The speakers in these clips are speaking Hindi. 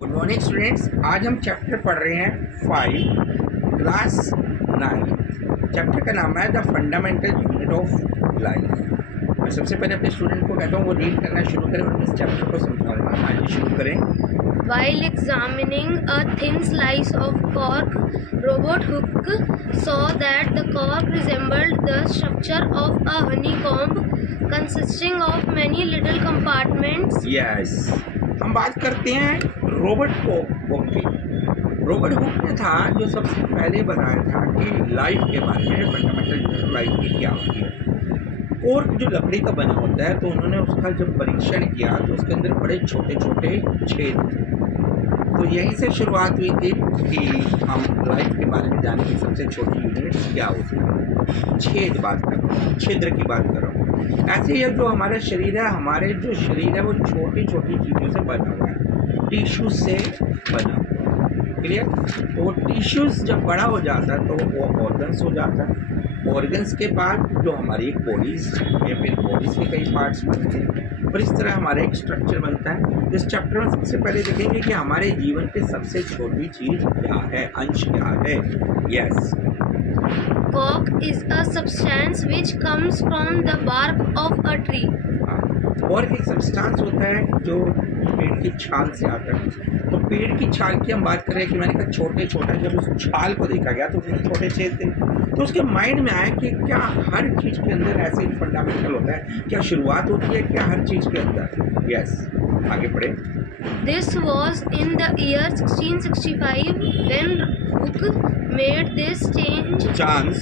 Good morning students. आज हम चैप्टर पढ़ रहे हैं 5 क्लास 9। चैप्टर का नाम है the fundamental unit of life. मैं सबसे पहले अपने स्टूडेंट को कहता हूँ वो रीड करना शुरू करें और इस चैप्टर को समझाऊंगा। आइए शुरू करें। While examining a thin slice of cork, Robert Hooke saw that the cork resembled the structure of a honeycomb consisting of many little compartments. Yes, हम बात करते हैं रॉबर्ट हुक की। रॉबर्ट हुक ने था जो सबसे पहले बताया था कि लाइफ के बारे में, फंडामेंटल यूनिट ऑफ लाइफ की क्या होती है। कॉर्क जो लकड़ी का बना होता है, तो उन्होंने उसका जब परीक्षण किया तो उसके अंदर बड़े छोटे छोटे छेद थे। तो यहीं से शुरुआत हुई थी कि हम लाइफ के बारे में जाने की सबसे छोटी यूनिट क्या होती है। छेद बात कर रहा हूँ, छिद्र की बात कर रहा हूँ। ऐसे ही जो हमारा शरीर है, हमारे जो शरीर है वो छोटी छोटी चीज़ों से बना हुआ है, टिश्यूज से बना हुआ है। क्लियर? तो वो टिश्यूज जब बड़ा हो जाता है तो वो ऑर्गन्स हो जाता है। ऑर्गन्स के बाद जो हमारी बॉडीज या फिर बॉडीज के कई पार्ट्स बनते हैं और इस तरह हमारा एक स्ट्रक्चर बनता है। इस चैप्टर में सबसे पहले देखेंगे कि हमारे जीवन की सबसे छोटी चीज क्या है, अंश क्या है। Yes, Cork is a substance which comes from the bark of a tree. और एक सब्सटेंस होता है जो पेड़ की छाल से आता है। तो पेड़ की छाल की हम बात कर रहे हैं कि मैंने कहा छोटे छोटे, जब उस छाल को देखा गया तो उसमें छोटे छेद थे। तो उसके माइंड में आया कि क्या हर चीज़ के अंदर ऐसे ही फंडामेंटल होता है, क्या शुरुआत होती है क्या हर चीज़ के अंदर। यस, आगे बढ़े। This was in the year 1665 when Hooke made this chance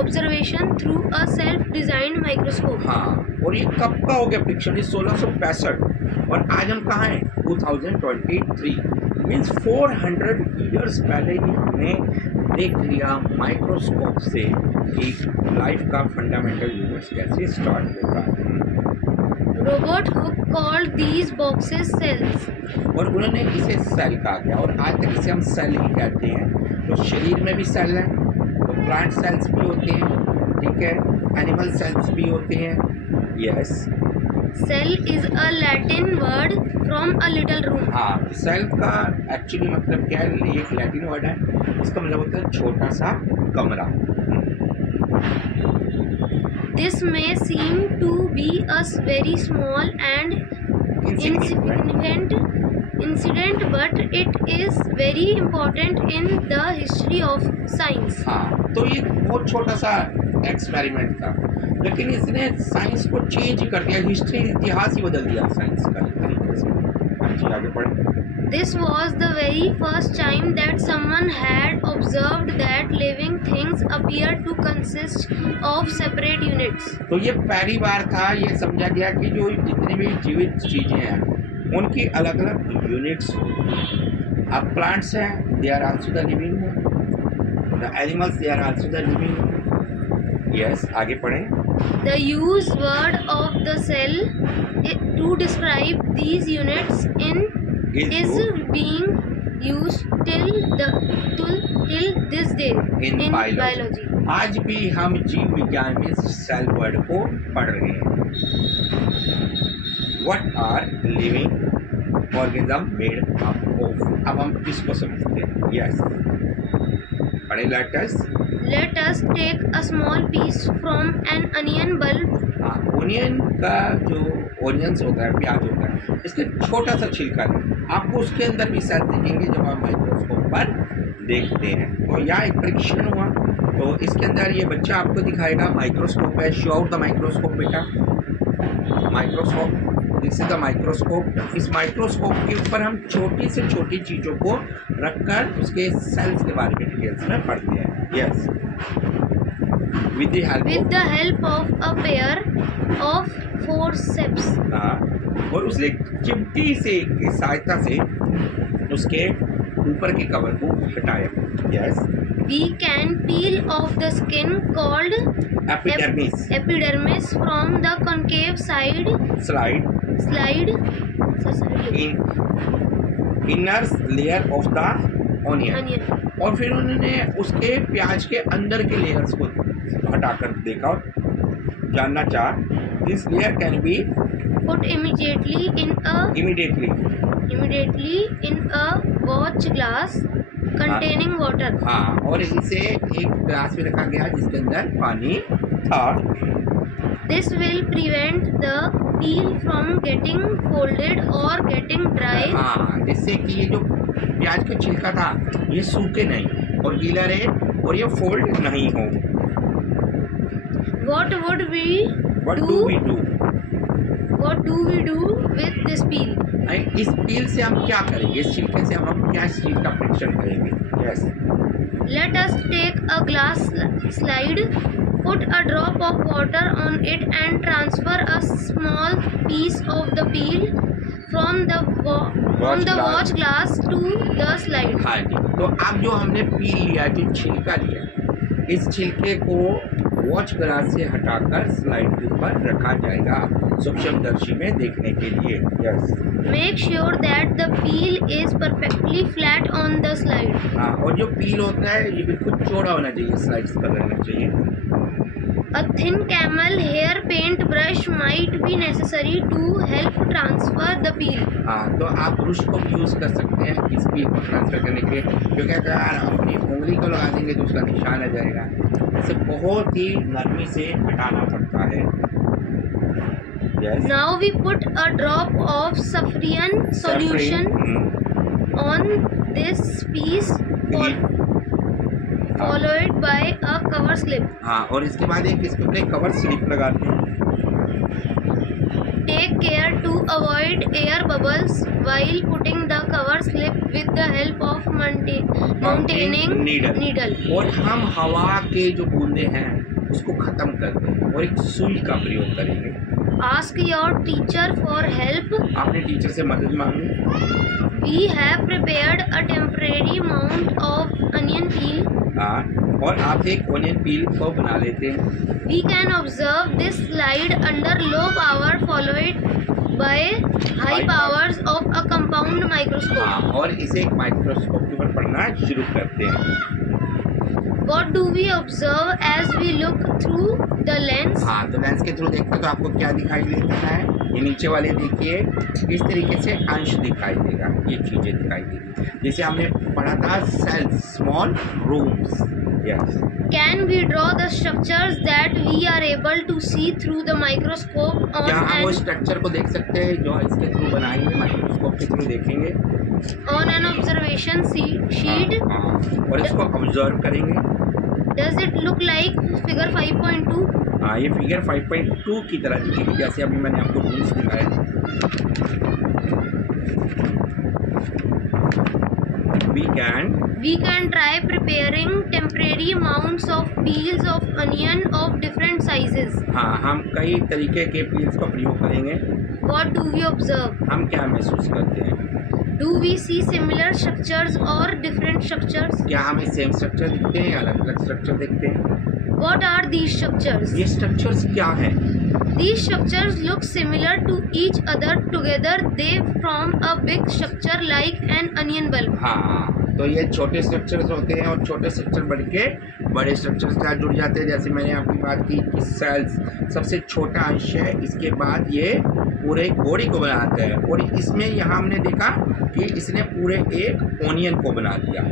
observation through a self-designed microscope. हाँ, और ये कब का हो गया परीक्षण? 1665 और आज हम कहाँ हैं? 2023 मीन्स 400 ईयर्स पहले ही हमने देख लिया माइक्रोस्कोप से कि लाइफ का फंडामेंटल यूनिट्स कैसे स्टार्ट होता है। Robert Hooke called these boxes cells. और उन्होंने इसे सेल कहा गया और आज तक इसे हम सेल ही कहते हैं। तो शरीर में भी सेल हैं, तो प्लांट सेल्स भी होते हैं, ठीक है, एनिमल सेल्स भी होते हैं। Yes, Cell is a Latin word from a little room. हाँ, सेल का एक्चुअली मतलब क्या है? ये एक लैटिन वर्ड है, इसका मतलब होता है छोटा सा कमरा। This may seem to be a very small and insignificant incident, but it is very important in the history of science. हाँ, तो ये बहुत छोटा सा एक्सपेरिमेंट था, लेकिन इसने साइंस को चेंज कर दिया, हिस्ट्री, इतिहास ही बदल दिया साइंस का एक तरीके से। अच्छी, आगे पढ़े। This was the very first time that someone had observed that living things appear to consist of separate units. तो ये पहली बार था ये समझा गया कि जो जितनी भी जीवित चीजें हैं उनकी अलग अलग यूनिट्स होती। अब प्लांट्स हैं, they are also the living, the animals they are also the living. Yes, आगे पढ़ें। The used word of the cell to describe these units is being used till this day in biology. आज भी हम जीव विज्ञान में सेल वर्ड को पढ़ रहे हैं। What are living organism made up of? अब हम इसको समझते हैं। Yes, पढ़े। Let us take a small piece from an onion bulb. हाँ, ओनियन का जो ओनियंस होता है, प्याज होता है, इसके छोटा सा छिलका है। आपको उसके अंदर भी सेल दिखेंगे जब आप माइक्रोस्कोप पर देखते हैं। तो यहाँ एक परीक्षण हुआ, तो इसके अंदर ये बच्चा आपको दिखाएगा माइक्रोस्कोप है। शो आउट द माइक्रोस्कोप बेटा। Microscope, this is the microscope. इस माइक्रोस्कोप के ऊपर हम छोटी से छोटी चीज़ों को रखकर उसके सेल्स के बारे में डिटेल्स में पढ़ते हैं। Yes, with the help of a pair of forceps. हाँ, और उसने चिमटी से की सहायता से उसके ऊपर के कवर को हटाया। Yes, we can peel off the skin called epidermis from the concave side slide inner layer of the onion. और फिर उन्होंने उसके प्याज के अंदर के लेयर्स को हटाकर देखा और जानना चाहा, this layer can be put immediately immediately in a watch glass containing water. हाँ, और इसे एक ग्लास में रखा गया जिसके अंदर पानी था. This will prevent the peel from getting folded or getting dry. हाँ, जिससे कि ये जो प्याज का छिलका था ये सूखे नहीं और गीला रहे और ये फोल्ड नहीं हो. What do we do with this peel? इस पील से हम क्या करेंगे? इस छिलके से हम क्या चीज का परीक्षण करेंगे? Yes. Let us take a glass slide, put a drop of water on it and transfer a small piece of the peel from the watch glass to the slide. हाँ जी, तो अब जो हमने पील लिया, जो छिलका लिया, इस छिलके को वॉच ग्लास से हटाकर स्लाइड के ऊपर रखा जाएगा सूक्ष्मदर्शी में देखने के लिए. Yes. Make sure that the peel is perfectly flat on the slide. हाँ, और जो पील होता है ये बिल्कुल चौड़ा होना चाहिए, स्लाइड्स पर रहना चाहिए. A thin camel hair paint brush might be necessary to help transfer the peel. हाँ, तो आप ब्रश को भी यूज़ कर सकते हैं इस पील को ट्रांसफर करने के लिए, क्योंकि अगर अपनी उंगली को लगा देंगे तो उसका निशान आ जाएगा. इसे बहुत ही नरमी से हटाना पड़ता है. Yes. Now we put a drop of saffron solution on this piece, followed by a cover slip. हाँ, और इसके बाद एक इसके ऊपर कवर स्लिप लगाते हैं. Take care to avoid air bubbles while putting the cover slip with the help of maintaining needle. और हम हवा के जो बूंदे हैं उसको खत्म करते हैं और एक सुई का प्रयोग करेंगे. Ask your teacher for help. आपने टीचर से मदद मांगी. We have prepared a temporary mount of onion peel. हाँ, और आप एक ऑनियन पील को बना लेते हैं. We can observe this slide under low power followed by high powers of a compound microscope. हाँ, और इसे एक माइक्रोस्कोप के ऊपर पढ़ना शुरू करते हैं. What do we observe as we look through the lens? हाँ, तो लेंस के थ्रू देखते हैं तो आपको क्या दिखाई देता है? ये नीचे वाले देखिए इस तरीके से अंश दिखाई देगा, ये चीजें दिखाई देगी जैसे हमने पढ़ा था cells, small rooms. Yes. Can we draw the structures that we are able to see through the microscope on क्या हम वो स्ट्रक्चर को देख सकते हैं जो इसके थ्रू बनाएंगे, माइक्रोस्कोप के थ्रू देखेंगे an observation sheet? हाँ, और इसको ऑब्जर्व करेंगे. Does it look like figure 5.2? हाँ, ये फिगर 5.2 की तरह दिखेगी जैसे अभी मैंने आपको रूल्स दिखाया. We can try preparing temporary mounts of peels of onion of different sizes. हाँ, हम कई तरीके के पील्स का प्रयोग करेंगे. What do we observe? हम क्या महसूस करते हैं? Do we see similar structures or different structures? क्या हमें सेम स्ट्रक्चर दिखते हैं या अलग अलग स्ट्रक्चर दिखते हैं? What are these structures? ये स्ट्रक्चर्स क्या हैं? These structures look similar to each other. Together they form a big structure like an onion bulb. हाँ, तो ये छोटे स्ट्रक्चर्स होते हैं और छोटे स्ट्रक्चर बढ़ के बड़े स्ट्रक्चर्स के साथ जुड़ जाते हैं. जैसे मैंने आपकी बात की कि सेल्स सबसे छोटा अंश है, इसके बाद ये पूरे बॉडी को बनाता है और इसमें यहाँ हमने देखा कि इसने पूरे एक ओनियन को बना दिया.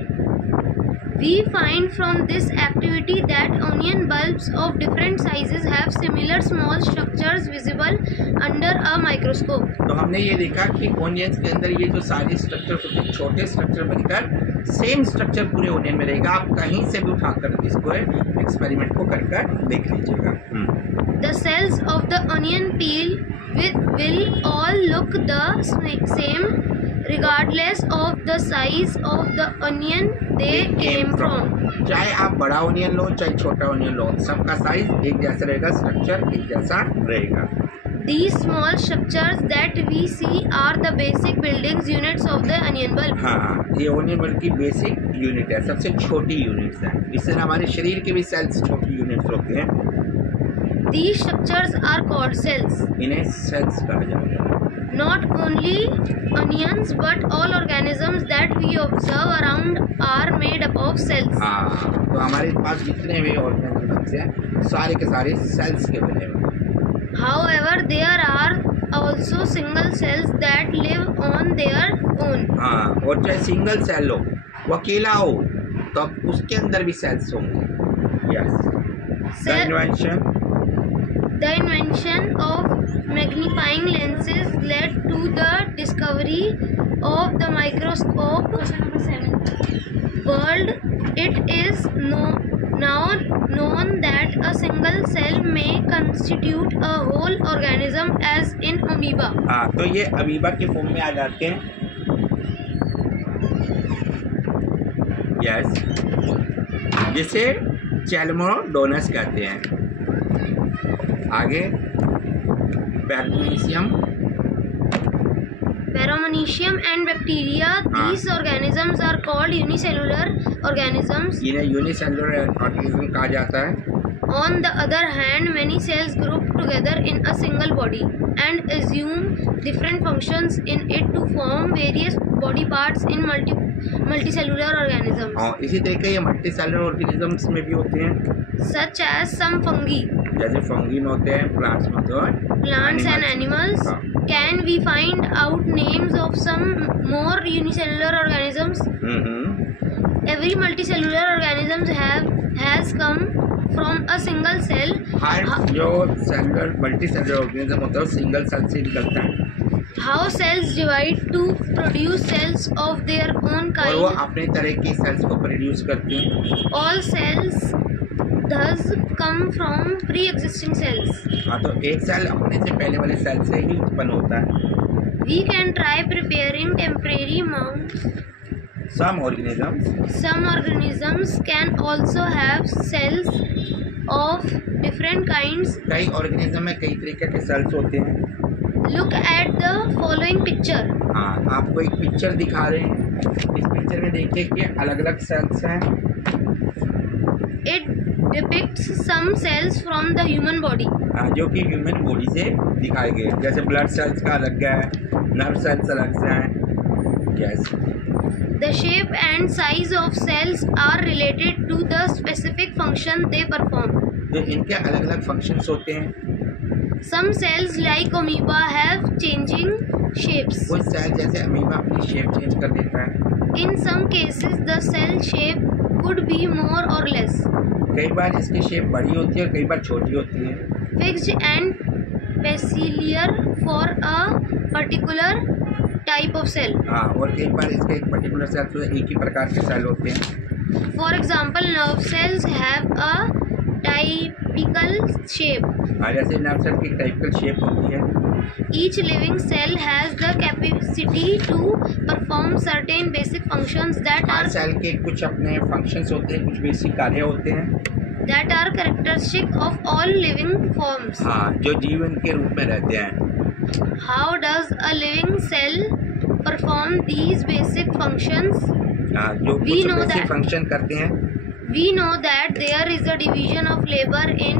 We find from this activity that onion bulbs of different sizes have similar small structures visible under a microscope. तो हमने ये देखा कि ओनियंस के अंदर ये जो सारे स्ट्रक्चर होते हैं छोटे स्ट्रक्चर बनकर सेम स्ट्रक्चर पूरे ओनियन में रहेगा. आप कहीं से भी उठाकर इसको एक्सपेरिमेंट को कर देख लीजिएगा. The cells of the onion peel will all look the same regardless of the size of the onion they came from. चाहे आप बड़ा ओनियन लो चाहे छोटा ओनियन लो, सबका साइज एक जैसा रहेगा, स्ट्रक्चर एक जैसा रहेगा. These small structures that we see are the basic building units of the onion bulb. हाँ, ये ओनियन बल्ब की बेसिक यूनिट है, सबसे छोटी यूनिट्स है. इससे हमारे शरीर के भी सेल्स छोटी यूनिट्स होते हैं. These structures are called cells. इन्हें सेल्स कहा जाता है. Not only onions but all organisms that we observe around are made up of cells. हाँ, तो हमारे पास जितने भी ऑर्गेनिजम्स हैं सारे के सारे सेल्स के बने हुए. However, there are also single cells that live on their own. हाँ, और चाहे सिंगल सेल हो, वो अकेला हो, तो अब उसके अंदर भी सेल्स होंगे। Yes. The invention of magnifying lenses led to the discovery of the microscope. World, it is now known that a single cell may constitute a whole organism as in amoeba. हाँ, तो ये अमीबा के फॉर्म में आ जाते हैं। यस, जिसे चैल्मोडोनस कहते हैं। आगे Paramecium and bacteria. These organisms are called unicellular organisms. इन्हें यूनिसेलुलर ऑर्गेनिज्म कहा जाता है। On the other hand, many cells group together in a single body and assume different functions in it to form various body parts in multicellular organisms. और इसी तरीके ये मल्टीसेलुलर ऑर्गेनिजम्स में भी होते हैं, Such as some fungi. जैसे फंगी में होते हैं, प्लांट्स में होते हैं, Plants and animals. हाँ। Can we find out names of some more unicellular organisms? Every multicellular organism has come from a single cell. हर जो सेलुलर मल्टीसेलुलर ऑर्गेनिज्म होता है वो सिंगल सेल से निकलता है। How cells divide to produce cells of their own और वो kind. अपने तरह की सेल्स को प्रोड्यूस करते हैं। All cells thus come from pre-existing cells. हाँ, तो एक सेल अपने से पहले वाले सेल से ही उत्पन्न होता है। We can try preparing temporary mounts. Some organisms Some organisms can also have cells of different kinds. कई ऑर्गेनिज्म में कई तरीके के सेल्स होते हैं। Look at the following picture. हाँ, आपको एक पिक्चर दिखा रहे हैं। इस पिक्चर में देखिए कि अलग अलग सेल्स हैं। It depicts some cells from the human body. हाँ, जो कि ह्यूमन बॉडी से दिखाए गए, जैसे ब्लड सेल्स का अलग है, नर्व सेल्स अलग से हैं। Yes. The shape and size of cells are related to the specific function they perform. तो इनके अलग अलग फंक्शंस होते हैं। Some cells like amoeba have changing shapes. कुछ सेल जैसे अमीबा अपनी शेप चेंज कर देता है। In some cases, the cell shape could be more or less कई बार इसकी शेप बड़ी होती है और कई बार छोटी होती है। fixed and peculiar for a particular type of cell. हाँ, और कई बार इसके एक पर्टिकुलर सेल तो एक ही प्रकार के सेल होते हैं। For example, nerve cells have a typical shape. हाँ, जैसे नर्व सेल की टाइपिकल शेप होती है। Each living cell has the capacity to perform certain basic functions that हर are सेल के कुछ अपने फंक्शंस होते हैं, कुछ बेसिक कार्य होते हैं। characteristic of all living forms. हाँ, जो जीवन के रूप में रहते हैं। How does a living cell perform these basic functions? हाँ, जो We कुछ know बेसिक that. फंक्शन करते हैं। We know that there is a division of labor in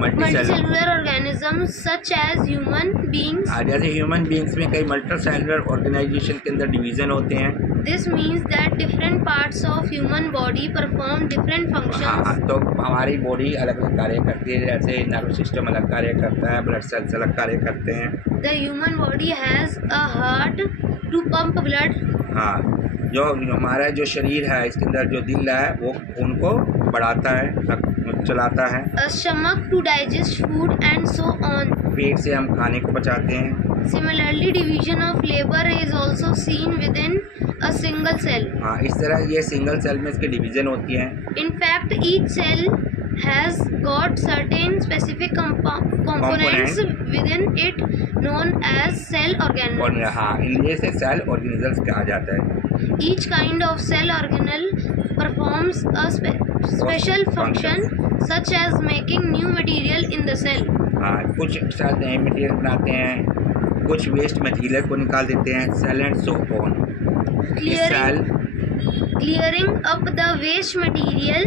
multicellular organisms such as human beings. हाँ, जैसे ह्यूमन बीइंग्स में कई मल्टीसेलुलर ऑर्गेनाइजेशन के अंदर डिवीजन होते हैं। This means that different parts of human body perform different हाँ, functions. तो हमारी बॉडी अलग अलग कार्य करती है, जैसे नर्व सिस्टम अलग कार्य करता है, ब्लड सेल्स अलग कार्य करते हैं। The human body has a heart to pump blood. हाँ, जो हमारा जो शरीर है इसके अंदर जो दिल है वो खून को बढ़ाता है, चलाता है। A stomach to digest food and so on. पेट से हम खाने को बचाते हैं। Similarly, division of labor is also seen within a single cell. हाँ, इस तरह ये सिंगल सेल में इसके डिवीजन होती हैं। In fact, each cell has got certain specific components within it known as cell और organelles. हाँ, इनमें से सेल ऑर्गेनिजम्स कहा जाता है। Each kind of cell organelle performs a special function such as making new material in the cell. हाँ, कुछ सेल नए मटेरियल बनाते हैं, कुछ वेस्ट मटेरियल को निकाल देते हैं, cell and so on. Clearing up the waste material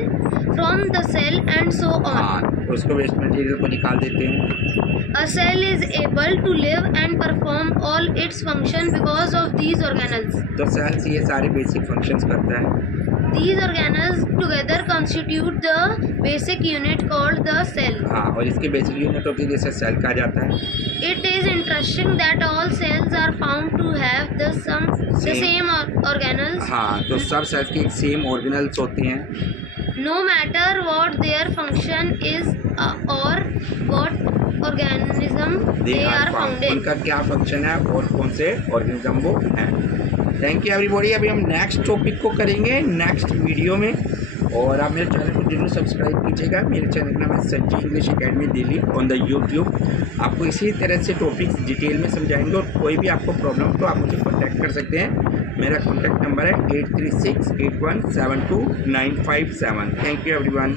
from the cell and so on. हाँ, उसको वेस्ट मटेरियल को निकाल देते हैं। A cell is able to live and perform all its function because of these organelles. तो सेल्स ये सारे बेसिक फंक्शंस करता है। These organelles together constitute the basic unit called the cell. हाँ, और इसके बेसिक यूनिट होती है जैसे सेल कहा जाता है. It is interesting that all cells are found to have the same organelles. हाँ, तो सब सेल्स की सेम ऑर्गेनल्स होती हैं. No matter what their function is or what organism they are found in. उनका क्या फंक्शन है और कौन से ऑर्गेनिज्म वो हैं. Thank you everybody. अभी हम नेक्स्ट टॉपिक को करेंगे नेक्स्ट वीडियो में, और आप मेरे चैनल को जरूर सब्सक्राइब कीजिएगा. मेरे चैनल का नाम है Sanjay English academy Delhi on the YouTube. आपको इसी तरह से टॉपिक्स डिटेल में समझाएंगे, और कोई भी आपको प्रॉब्लम हो तो आप मुझे कॉन्टैक्ट कर सकते हैं. मेरा कॉन्टैक्ट नंबर है 8368172957. Thank you everyone.